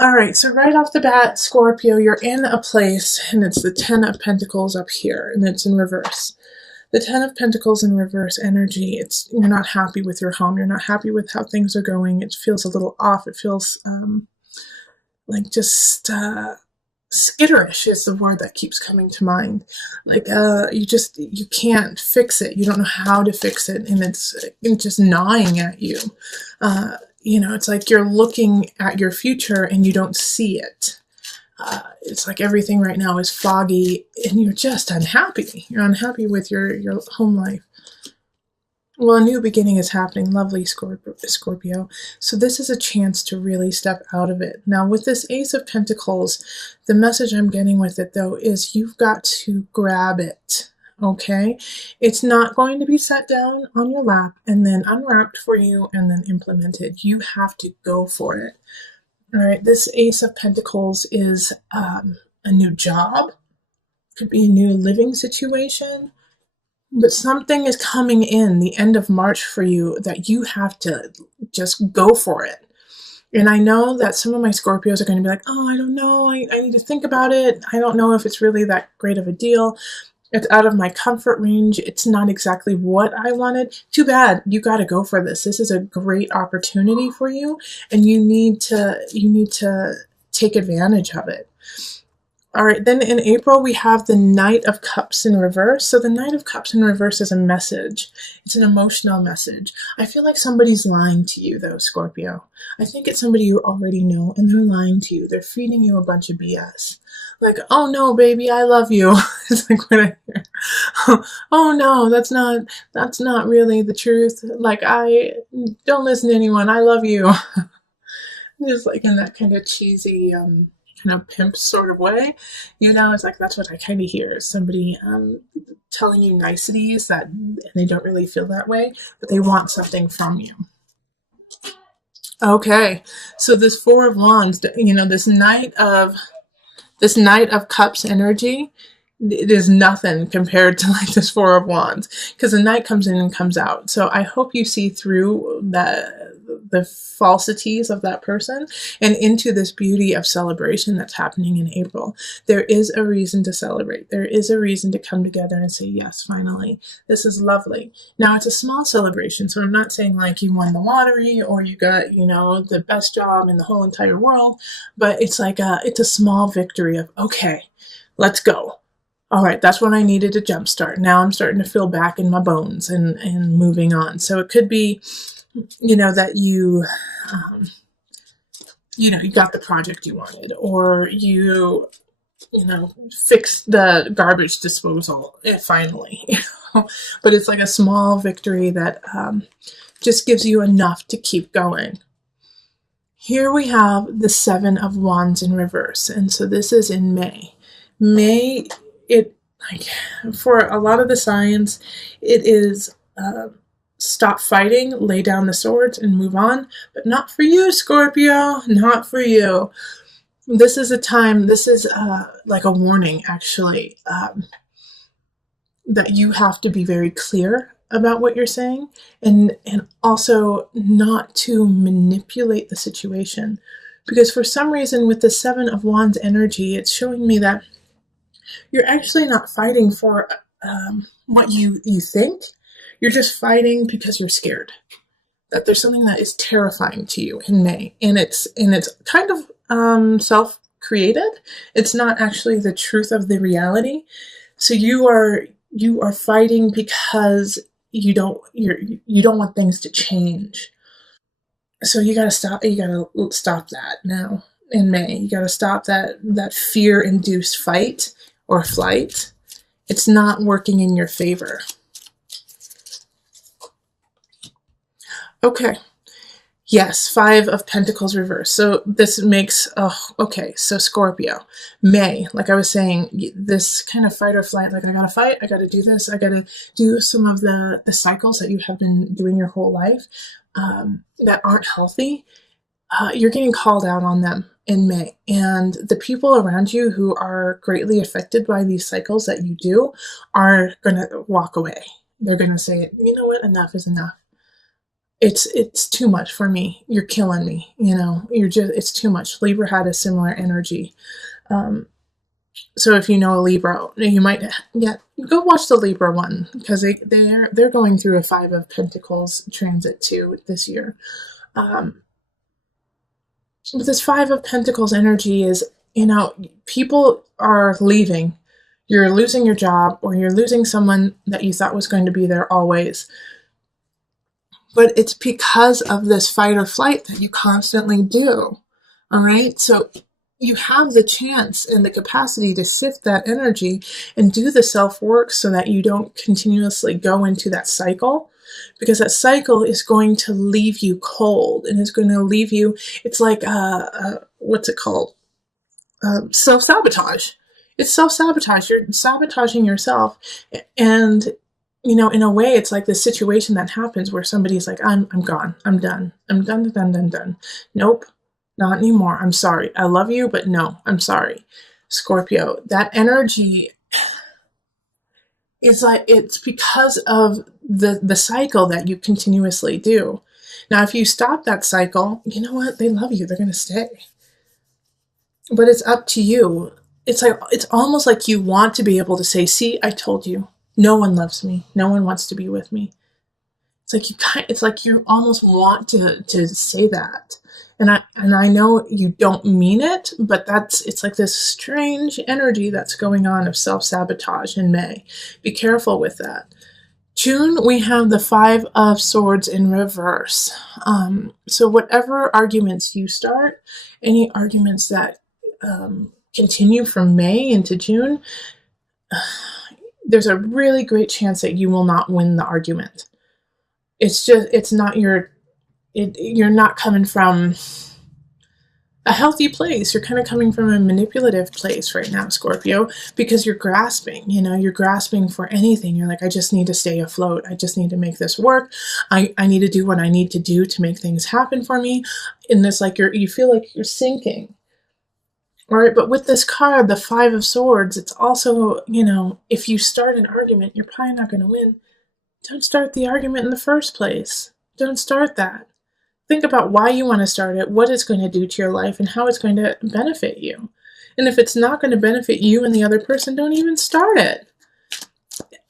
All right, so right off the bat, Scorpio, you're in a place, and it's the Ten of Pentacles up here, and it's in reverse. The Ten of Pentacles in reverse energy, you're not happy with your home. You're not happy with how things are going. It feels a little off. It feels like just skitterish is the word that keeps coming to mind. Like you can't fix it. You don't know how to fix it, and it's just gnawing at you. It's like you're looking at your future and you don't see it. It's like everything right now is foggy and you're just unhappy. You're unhappy with your home life. Well, a new beginning is happening. Lovely, Scorpio. So this is a chance to really step out of it. Now, with this Ace of Pentacles, the message I'm getting with it, though, is you've got to grab it. Okay? It's not going to be set down on your lap and then unwrapped for you and then implemented. You have to go for it. All right? This Ace of Pentacles is a new job. Could be a new living situation. But something is coming in the end of March for you that you have to just go for it. And I know that some of my Scorpios are going to be like, oh, I don't know. I need to think about it. I don't know if it's really that great of a deal. It's out of my comfort range. It's not exactly what I wanted. Too bad. You got to go for this. This is a great opportunity for you, and you need to take advantage of it. All right, then in April, we have the Knight of Cups in reverse. So the Knight of Cups in reverse is a message. It's an emotional message. I feel like somebody's lying to you, though, Scorpio. I think it's somebody you already know, and they're lying to you. They're feeding you a bunch of BS. Like, oh, no, baby, I love you. It's like what I hear. Oh, no, that's not really the truth. Like, I don't listen to anyone. I love you. Just like in that kind of cheesy kind of pimp sort of way, it's like that's what I kind of hear, somebody telling you niceties that they don't really feel that way, but they want something from you. Okay, so this Four of Wands, this Knight of Cups energy, it is nothing compared to like this Four of Wands, because the Knight comes in and comes out. So I hope you see through the falsities of that person and into this beauty of celebration that's happening in April. There is a reason to celebrate. There is a reason to come together and say, yes, finally, this is lovely. Now, it's a small celebration, so I'm not saying like you won the lottery or you got, the best job in the whole entire world, but it's like it's a small victory of, okay, let's go. All right, that's what I needed to jumpstart. Now I'm starting to feel back in my bones and moving on. So it could be, that you got the project you wanted, or you fixed the garbage disposal finally, but it's like a small victory that just gives you enough to keep going. Here we have the Seven of Wands in reverse, and so this is in May. For a lot of the signs, it is stop fighting, lay down the swords, and move on. But not for you, Scorpio. Not for you. This is a time, this is like a warning, actually, that you have to be very clear about what you're saying, and also not to manipulate the situation. Because for some reason, with the Seven of Wands energy, it's showing me that you're actually not fighting for what you think. You're just fighting because you're scared that there's something that is terrifying to you in May, and it's kind of self-created. It's not actually the truth of the reality. So you are fighting because you don't want things to change. So you gotta stop that now in May. You gotta stop that fear-induced fight or flight. It's not working in your favor. Okay. Yes, Five of Pentacles reverse. So this makes, so Scorpio, May, like I was saying, this kind of fight or flight, like I gotta fight, I gotta do this, I gotta do some of the cycles that you have been doing your whole life that aren't healthy. You're getting called out on them in May. And the people around you who are greatly affected by these cycles that you do are going to walk away. They're going to say, you know what, enough is enough. it's too much for me. You're killing me. It's too much. Libra had a similar energy. Um, so if you know a Libra, you might, yeah, go watch the Libra one, because they're going through a Five of Pentacles transit too this year. But this Five of Pentacles energy is, people are leaving. You're losing your job, or you're losing someone that you thought was going to be there always. But it's because of this fight or flight that you constantly do. All right? So you have the chance and the capacity to sift that energy and do the self-work so that you don't continuously go into that cycle, because that cycle is going to leave you cold, and it's going to leave you, it's like, what's it called? Self-sabotage. It's self-sabotage. You're sabotaging yourself. And, in a way, it's like this situation that happens where somebody's like, I'm gone. I'm done. I'm done. Nope. Not anymore. I'm sorry. I love you, but no, I'm sorry. Scorpio, that energy is like, it's because of the cycle that you continuously do. Now, if you stop that cycle, you know what? They love you. They're going to stay. But it's up to you. It's almost like you want to be able to say, see, I told you. No one loves me. No one wants to be with me. It's like you almost want to say that. And I know you don't mean it, but it's like this strange energy that's going on of self-sabotage in May. Be careful with that. June, we have the Five of Swords in reverse. So whatever arguments you start, any arguments that continue from May into June, there's a really great chance that you will not win the argument. You're not coming from a healthy place. You're kind of coming from a manipulative place right now, Scorpio, because you're grasping, you're grasping for anything. You're like, I just need to stay afloat. I just need to make this work. I need to do what I need to do to make things happen for me. And this, like, you feel like you're sinking. All right, but with this card, the Five of Swords, it's also, if you start an argument, you're probably not going to win. Don't start the argument in the first place. Don't start that. Think about why you want to start it, what it's going to do to your life, and how it's going to benefit you. And if it's not going to benefit you and the other person, don't even start it.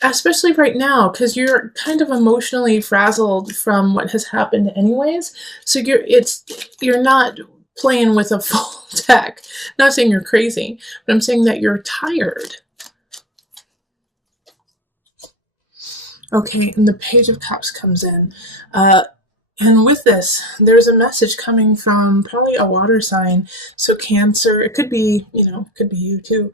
Especially right now, because you're kind of emotionally frazzled from what has happened anyways. So you're not playing with a full deck. Not saying you're crazy, but I'm saying that you're tired. Okay, and the Page of Cups comes in. And with this, there's a message coming from probably a water sign. So Cancer, it could be, could be you too.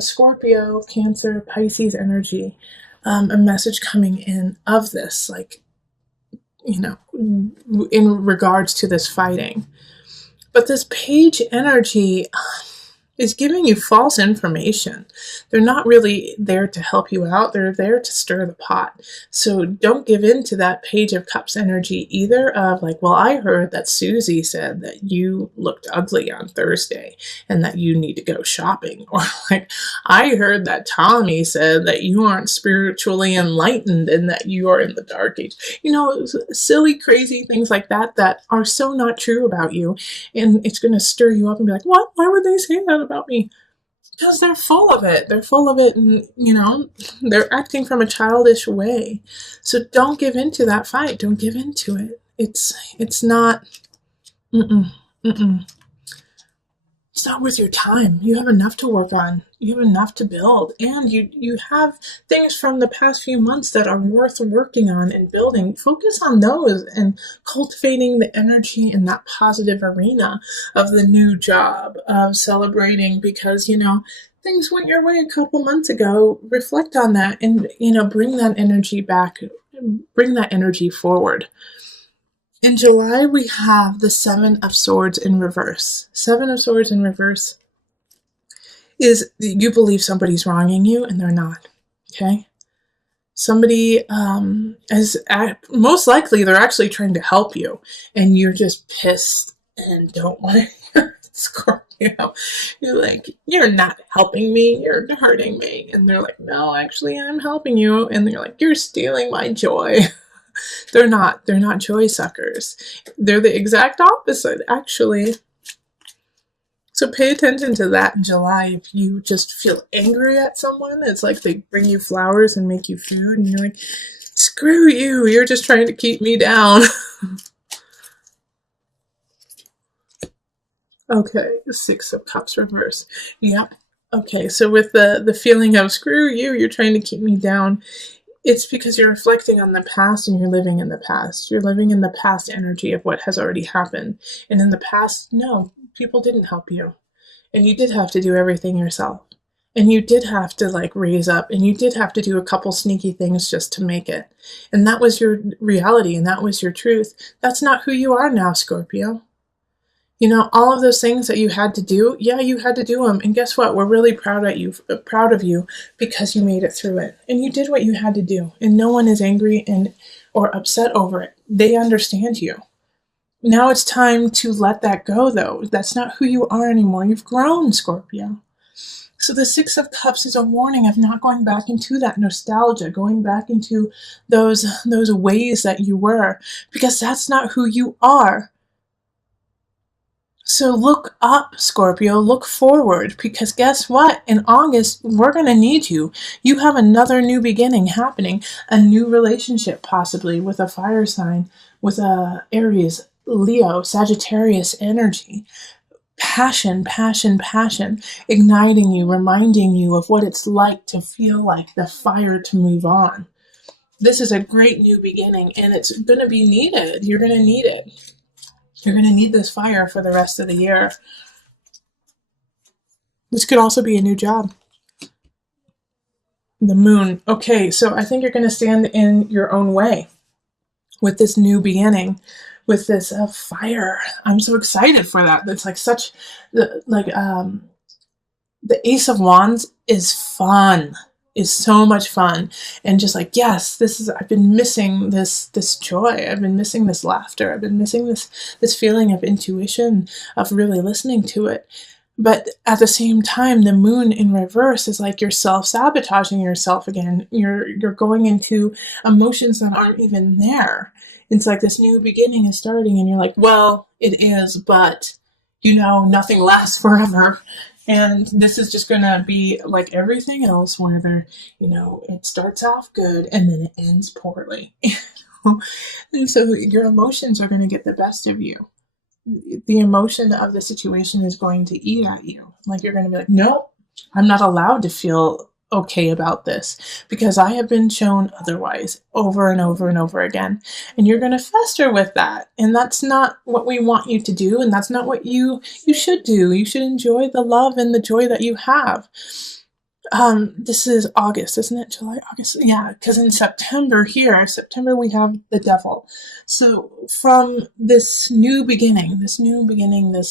Scorpio, Cancer, Pisces energy. A message coming in of this, like, in regards to this fighting. But this Page energy is giving you false information. They're not really there to help you out. They're there to stir the pot. So don't give in to that Page of Cups energy either of like, well, I heard that Susie said that you looked ugly on Thursday and that you need to go shopping. Or like, I heard that Tommy said that you aren't spiritually enlightened and that you are in the dark age. Silly, crazy things like that are so not true about you. And it's going to stir you up and be like, what? Why would they say that about me? Because they're full of it. They're full of it, and they're acting from a childish way. So don't give in to that fight. Don't give in to it. It's not it's not worth your time. You have enough to work on. You have enough to build. And you have things from the past few months that are worth working on and building. Focus on those and cultivating the energy in that positive arena of the new job, of celebrating because, things went your way a couple months ago. Reflect on that and, bring that energy back. Bring that energy forward. In July, we have the Seven of Swords in reverse. Seven of Swords in reverse is you believe somebody's wronging you and they're not. Okay? Somebody most likely they're actually trying to help you and you're just pissed and don't want to hear it, Scorpio. You're like, you're not helping me, you're hurting me. And they're like, no, actually I'm helping you. And you're like, you're stealing my joy. They're not. They're not joy suckers. They're the exact opposite, actually. So pay attention to that in July. If you just feel angry at someone, it's like they bring you flowers and make you food, and you're like, screw you, you're just trying to keep me down. Okay, the Six of Cups reverse. Yeah. Okay, so with the feeling of screw you, you're trying to keep me down, it's because you're reflecting on the past and you're living in the past. You're living in the past energy of what has already happened. And in the past, no, people didn't help you. And you did have to do everything yourself. And you did have to like raise up, and you did have to do a couple sneaky things just to make it. And that was your reality, and that was your truth. That's not who you are now, Scorpio. You know, all of those things that you had to do, yeah, you had to do them. And guess what? We're really proud of you because you made it through it. And you did what you had to do. And no one is angry and or upset over it. They understand you. Now it's time to let that go, though. That's not who you are anymore. You've grown, Scorpio. So the Six of Cups is a warning of not going back into that nostalgia, going back into those ways that you were, because that's not who you are. So look up, Scorpio, look forward, because guess what? In August, we're going to need you. You have another new beginning happening, a new relationship possibly with a fire sign, with a Aries, Leo, Sagittarius energy. Passion, passion, passion, igniting you, reminding you of what it's like to feel like the fire to move on. This is a great new beginning, and it's going to be needed. You're going to need it. You're going to need this fire for the rest of the year. This could also be a new job. The moon. Okay, so I think you're going to stand in your own way with this new beginning, with this fire. I'm so excited for that. That's like such, the Ace of Wands is fun. Is so much fun, and just like, yes, this is, I've been missing this joy, I've been missing this laughter, I've been missing this feeling of intuition, of really listening to it. But at the same time, the moon in reverse is like you're self-sabotaging yourself again. You're going into emotions that aren't even there. It's like this new beginning is starting, and you're like, well, it is, but you know, nothing lasts forever. And this is just going to be like everything else, where there, you know, it starts off good and then it ends poorly. And so your emotions are going to get the best of you. The emotion of the situation is going to eat at you. Like you're going to be like, nope, I'm not allowed to feel okay about this because I have been shown otherwise over and over and over again. And you're going to fester with that. And that's not what we want you to do. And that's not what you should do. You should enjoy the love and the joy that you have. This is August, isn't it? July, August? Yeah, because in September we have the devil. So from this new beginning, this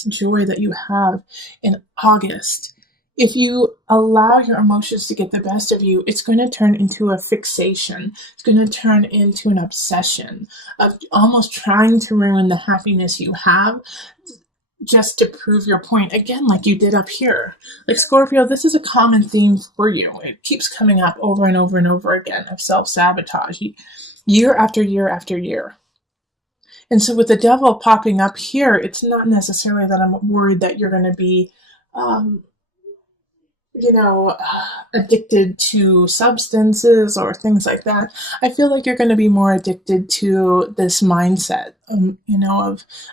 joy that you have in August, if you allow your emotions to get the best of you, it's going to turn into a fixation. It's going to turn into an obsession of almost trying to ruin the happiness you have just to prove your point. Again, like you did up here. Like Scorpio, this is a common theme for you. It keeps coming up over and over and over again of self-sabotage, year after year after year. And so with the devil popping up here, it's not necessarily that I'm worried that you're going to be addicted to substances or things like that. I feel like you're going to be more addicted to this mindset,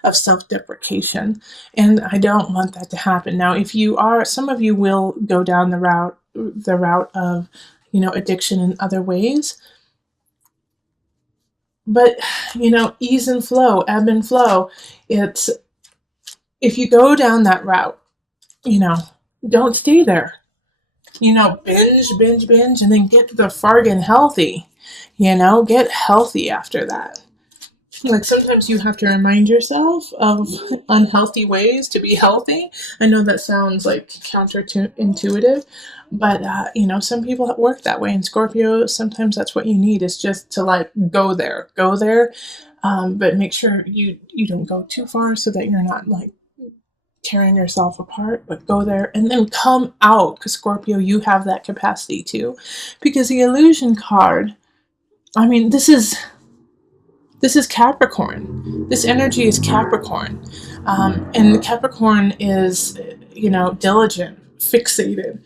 of self-deprecation. And I don't want that to happen. Now, if you are, some of you will go down the route of, addiction in other ways. But, ease and flow, ebb and flow. It's, if you go down that route, don't stay there. Binge, and then get the fargan healthy. Get healthy after that. Like sometimes you have to remind yourself of unhealthy ways to be healthy. I know that sounds like counterintuitive, but some people work that way. And Scorpio, sometimes that's what you need, is just to like go there, but make sure you don't go too far so that you're not like tearing yourself apart, but go there and then come out, because Scorpio, you have that capacity too. Because the illusion card, I mean, this is This is Capricorn. This energy is Capricorn. And Capricorn is, diligent, fixated,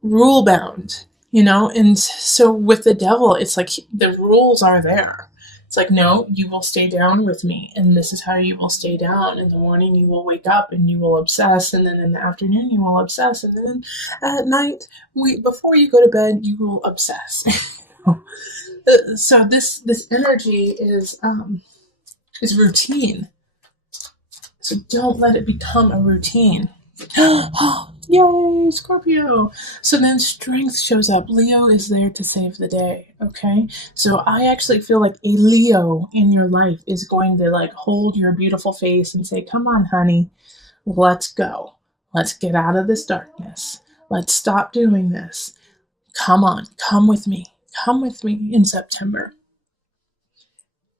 rule bound, and so with the devil, it's like the rules are there. It's like, no, you will stay down with me, and this is how you will stay down. In the morning you will wake up and you will obsess, and then in the afternoon you will obsess, and then at night, before you go to bed, you will obsess. So this energy is routine. So don't let it become a routine. Yay, Scorpio! So then strength shows up. Leo is there to save the day, okay? So I actually feel like a Leo in your life is going to like hold your beautiful face and say, come on, honey, let's go. Let's get out of this darkness. Let's stop doing this. Come on, come with me. Come with me in September.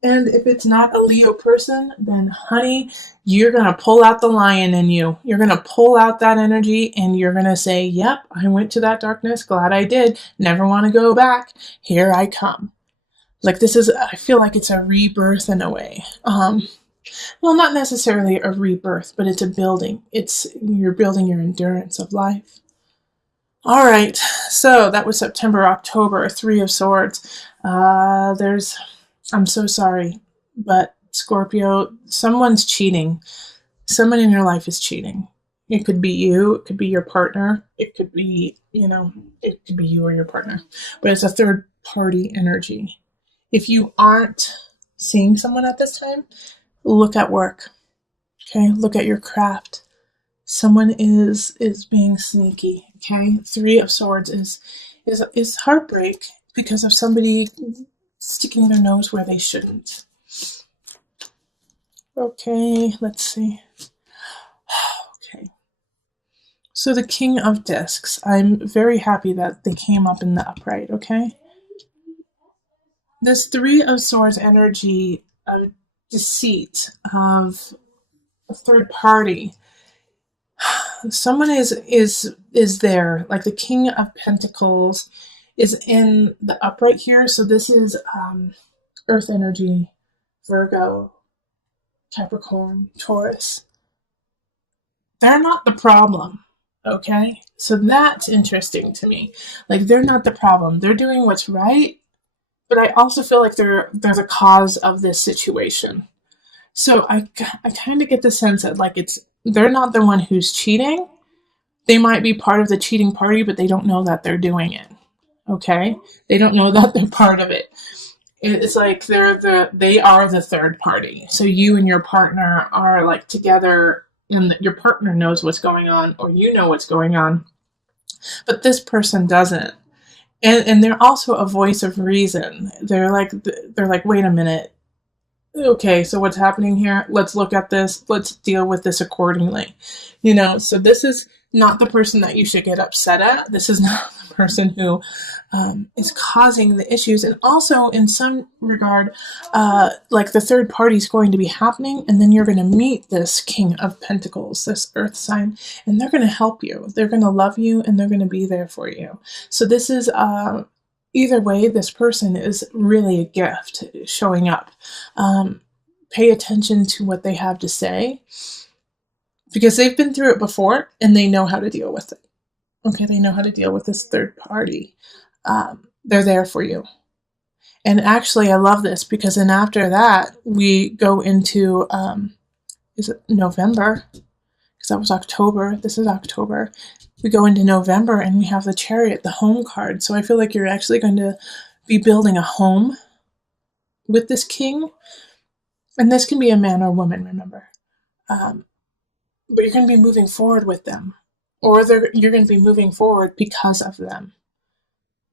And if it's not a Leo person, then honey, you're going to pull out the lion in you. You're going to pull out that energy and you're going to say, yep, I went to that darkness. Glad I did. Never want to go back. Here I come. Like I feel like it's a rebirth in a way. Well, not necessarily a rebirth, but it's a building. You're building your endurance of life. All right. So that was September, October, 3 of Swords. I'm so sorry, but Scorpio, someone's cheating. Someone in your life is cheating. It could be you. It could be your partner. It could be, it could be you or your partner. But it's a third party energy. If you aren't seeing someone at this time, look at work. Okay? Look at your craft. Someone is being sneaky. Okay? 3 of Swords is heartbreak because of somebody sticking their nose where they shouldn't. Okay, let's see. Okay. So the King of Discs. I'm very happy that they came up in the upright, okay? This 3 of Swords energy of deceit, of a third party. Someone is there, like the King of Pentacles is in the upright here. So this is Earth energy, Virgo, Capricorn, Taurus. They're not the problem, okay? So that's interesting to me. Like, they're not the problem. They're doing what's right, but I also feel like they're the cause of this situation. So I kind of get the sense that like they're not the one who's cheating. They might be part of the cheating party, but they don't know that they're doing it. Okay? They don't know that they're part of it. It's like they are the third party. So you and your partner are like together, and your partner knows what's going on, or you know what's going on, but this person doesn't. And they're also a voice of reason. They're like, wait a minute. Okay, so what's happening here? Let's look at this. Let's deal with this accordingly. So this is not the person that you should get upset at. This is not the person who is causing the issues. And also, in some regard, like the third party is going to be happening, and then you're going to meet this King of Pentacles, this Earth sign, and they're going to help you. They're going to love you, and they're going to be there for you. So this is either way, this person is really a gift showing up. Pay attention to what they have to say, because they've been through it before and they know how to deal with it. Okay, they know how to deal with this third party. They're there for you. And actually, I love this because then after that, we go into, is it November? Because that was October. This is October. We go into November and we have the Chariot, the home card. So I feel like you're actually going to be building a home with this king. And this can be a man or woman, remember. But you're going to be moving forward with them. Or you're going to be moving forward because of them.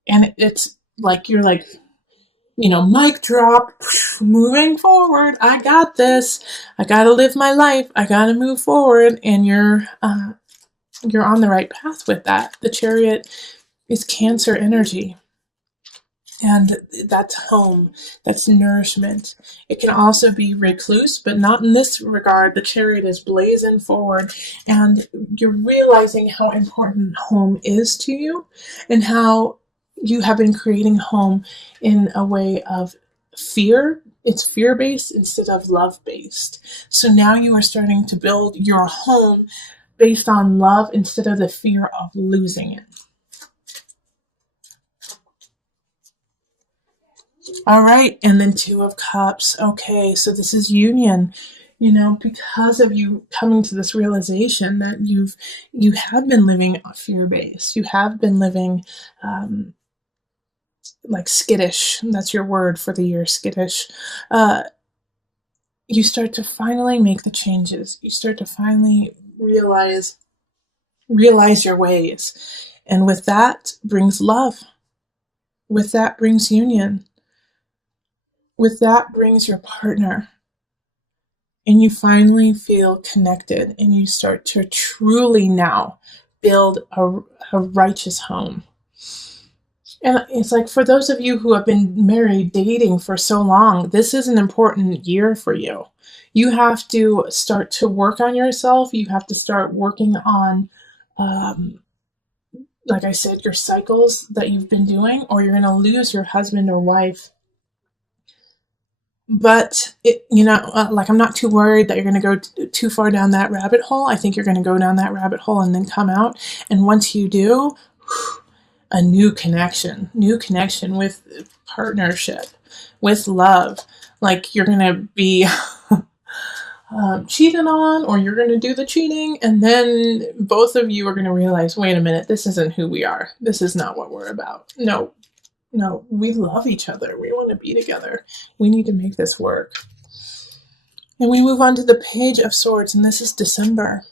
And it's like, you're like, mic drop, moving forward. I got this. I got to live my life. I got to move forward. And you're on the right path with that. The Chariot is Cancer energy. And that's home. That's nourishment. It can also be recluse, but not in this regard. The Chariot is blazing forward, and you're realizing how important home is to you and how you have been creating home in a way of fear it's fear-based instead of love-based. So now you are starting to build your home based on love instead of the fear of losing it. All right, and then Two of Cups. Okay, so this is union. Because of you coming to this realization that you have been living fear-based. You have been living like skittish. That's your word for the year, skittish. You start to finally make the changes. You start to finally realize your ways. And with that brings love. With that brings union. With that brings your partner. And you finally feel connected, and you start to truly now build a righteous home. And it's like, for those of you who have been married, dating for so long, this is an important year for you. You have to start to work on yourself. You have to start working on, like I said, your cycles that you've been doing, or you're going to lose your husband or wife. But, I'm not too worried that you're going to go too far down that rabbit hole. I think you're going to go down that rabbit hole and then come out. And once you do, a new connection with partnership, with love. Like, you're going to be cheated on, or you're going to do the cheating, and then both of you are going to realize, wait a minute, this isn't who we are. This is not what we're about. No, we love each other. We want to be together. We need to make this work. And we move on to the Page of Swords, and this is December.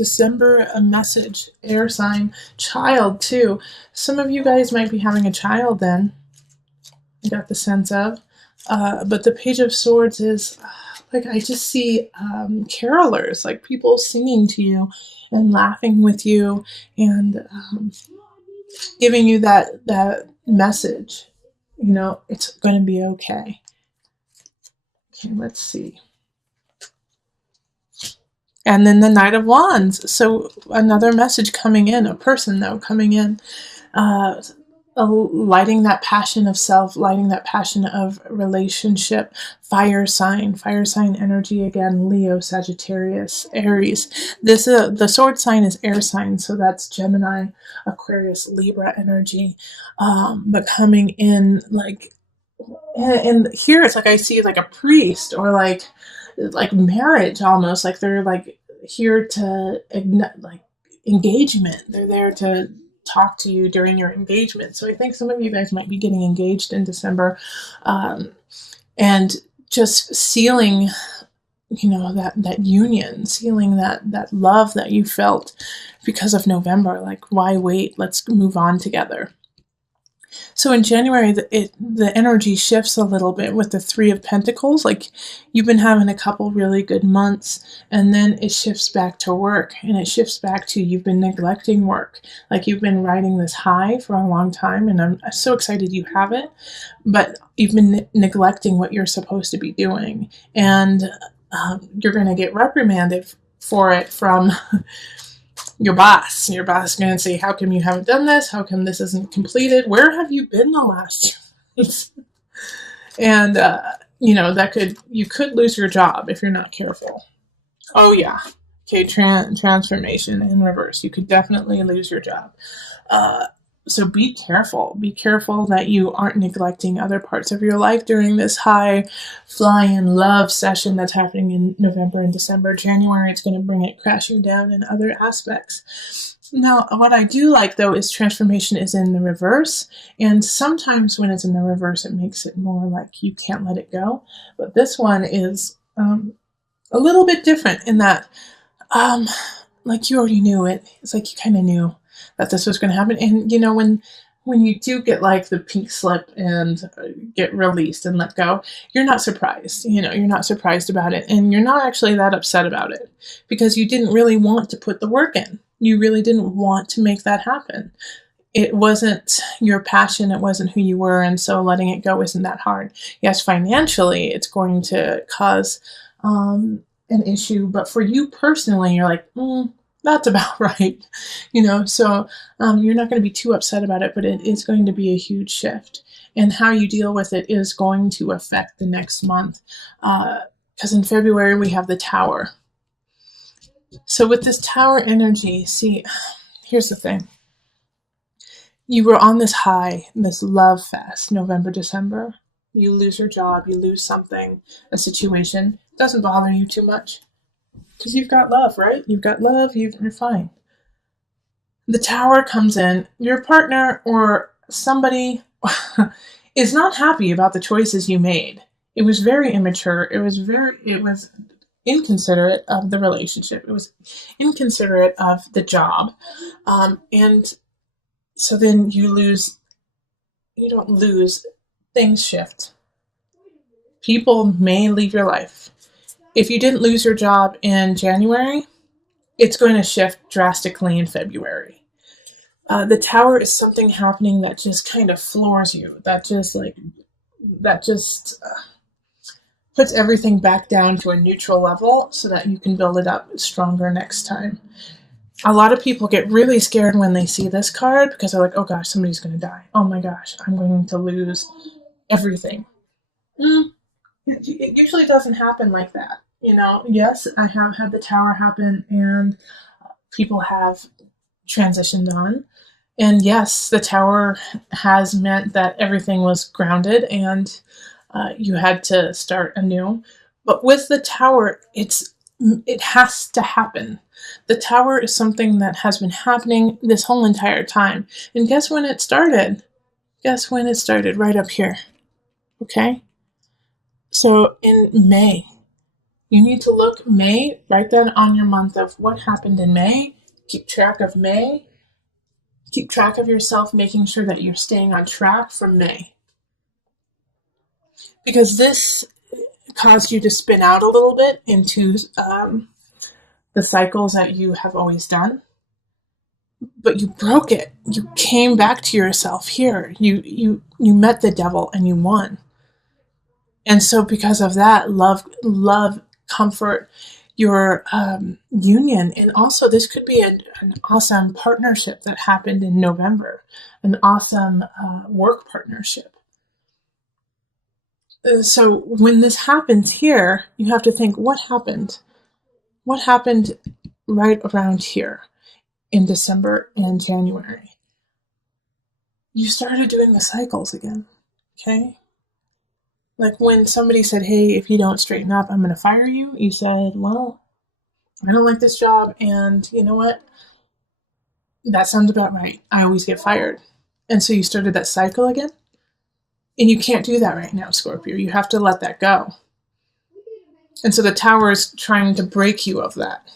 A message, air sign, child too. Some of you guys might be having a child then. I got the sense of. But the Page of Swords is, I just see carolers, like people singing to you and laughing with you and giving you that message. It's going to be okay. Okay, let's see. And then the Knight of Wands. So another message coming in, a person though coming in, lighting that passion of self, lighting that passion of relationship. Fire sign energy again. Leo, Sagittarius, Aries. The sword sign is air sign, so that's Gemini, Aquarius, Libra energy. But coming in and here it's like I see like a priest, or like marriage almost, like they're like here to engagement. They're there to talk to you during your engagement. So I think some of you guys might be getting engaged in December, and just sealing, that union, sealing that love that you felt because of November. Like, why wait? Let's move on together. So in January, the energy shifts a little bit with the Three of Pentacles. Like, you've been having a couple really good months, and then it shifts back to work, and it shifts back to you've been neglecting work. Like, you've been riding this high for a long time, and I'm so excited you have it, but you've been neglecting what you're supposed to be doing, and you're going to get reprimanded for it from your boss. Your boss is going to say, how come you haven't done this? How come this isn't completed? Where have you been the last years? And, you could lose your job if you're not careful. Oh yeah. Okay, transformation in reverse. You could definitely lose your job. So be careful. Be careful that you aren't neglecting other parts of your life during this high flying love session that's happening in November and December. January, it's going to bring it crashing down in other aspects. Now, what I do like, though, is transformation is in the reverse. And sometimes when it's in the reverse, it makes it more like you can't let it go. But this one is a little bit different in that, like, you already knew it. It's like you kind of knew that this was going to happen. And, when you do get like the pink slip and get released and let go, you're not surprised. You're not surprised about it. And you're not actually that upset about it because you didn't really want to put the work in. You really didn't want to make that happen. It wasn't your passion. It wasn't who you were. And so letting it go isn't that hard. Yes, financially, it's going to cause an issue. But for you personally, you're like, that's about right, so you're not going to be too upset about it, but it is going to be a huge shift. And how you deal with it is going to affect the next month. Because in February, we have the Tower. So with this Tower energy, see, here's the thing. You were on this high, this love fest, November, December. You lose your job, you lose something, a situation. It doesn't bother you too much. Because you've got love, right? You've got love, you're fine. The Tower comes in, your partner or somebody is not happy about the choices you made. It was very immature. It was inconsiderate of the relationship. It was inconsiderate of the job. And so then you don't lose, things shift. People may leave your life. If you didn't lose your job in January, it's going to shift drastically in February. The Tower is something happening that just kind of floors you. That just puts everything back down to a neutral level so that you can build it up stronger next time. A lot of people get really scared when they see this card because they're like, oh gosh, somebody's going to die. Oh my gosh, I'm going to lose everything. It usually doesn't happen like that. Yes, I have had the Tower happen and people have transitioned on. And yes, the Tower has meant that everything was grounded and you had to start anew. But with the Tower, it has to happen. The Tower is something that has been happening this whole entire time. And guess when it started? Guess when it started? Right up here. Okay? So in May, you need to look May, write that on your month of what happened in May. Keep track of May. Keep track of yourself, making sure that you're staying on track from May. Because this caused you to spin out a little bit into the cycles that you have always done. But you broke it. You came back to yourself here. You met the devil and you won. And so because of that, love, comfort, your union. And also this could be an awesome partnership that happened in November, an awesome work partnership. So when this happens here, you have to think, what happened? What happened right around here in December and January? You started doing the cycles again, okay? Like when somebody said, hey, if you don't straighten up, I'm going to fire you. You said, well, I don't like this job. And you know what? That sounds about right. I always get fired. And so you started that cycle again. And you can't do that right now, Scorpio. You have to let that go. And so the Tower is trying to break you of that,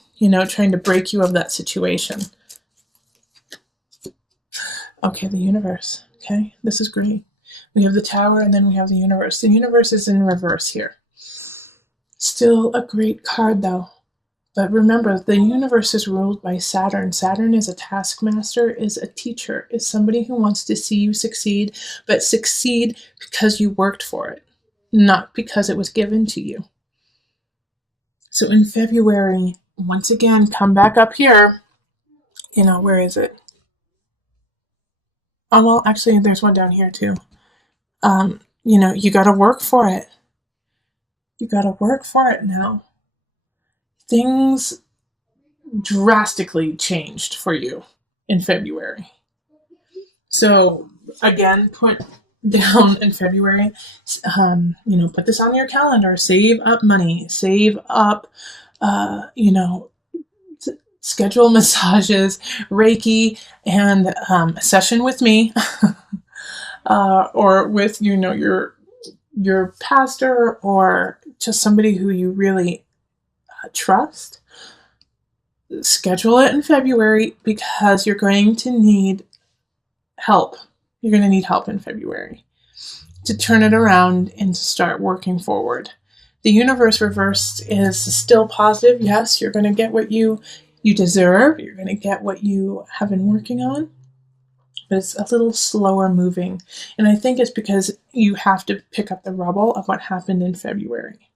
trying to break you of that situation. Okay, the universe. Okay, this is great. We have the Tower and then we have the universe. The universe is in reverse here. Still a great card though. But remember, the universe is ruled by Saturn. Saturn is a taskmaster, is a teacher, is somebody who wants to see you succeed, but succeed because you worked for it, not because it was given to you. So in February, once again, come back up here. Where is it? Oh, well, actually, there's one down here too. You got to work for it. You got to work for it now. Things drastically changed for you in February. So again, put down in February, put this on your calendar, save up money, save up, schedule massages, Reiki, and a session with me, or with, your pastor or just somebody who you really trust. Schedule it in February because you're going to need help. You're going to need help in February to turn it around and to start working forward. The universe reversed is still positive. Yes, you're going to get what you deserve. You're going to get what you have been working on. But it's a little slower moving. And I think it's because you have to pick up the rubble of what happened in February.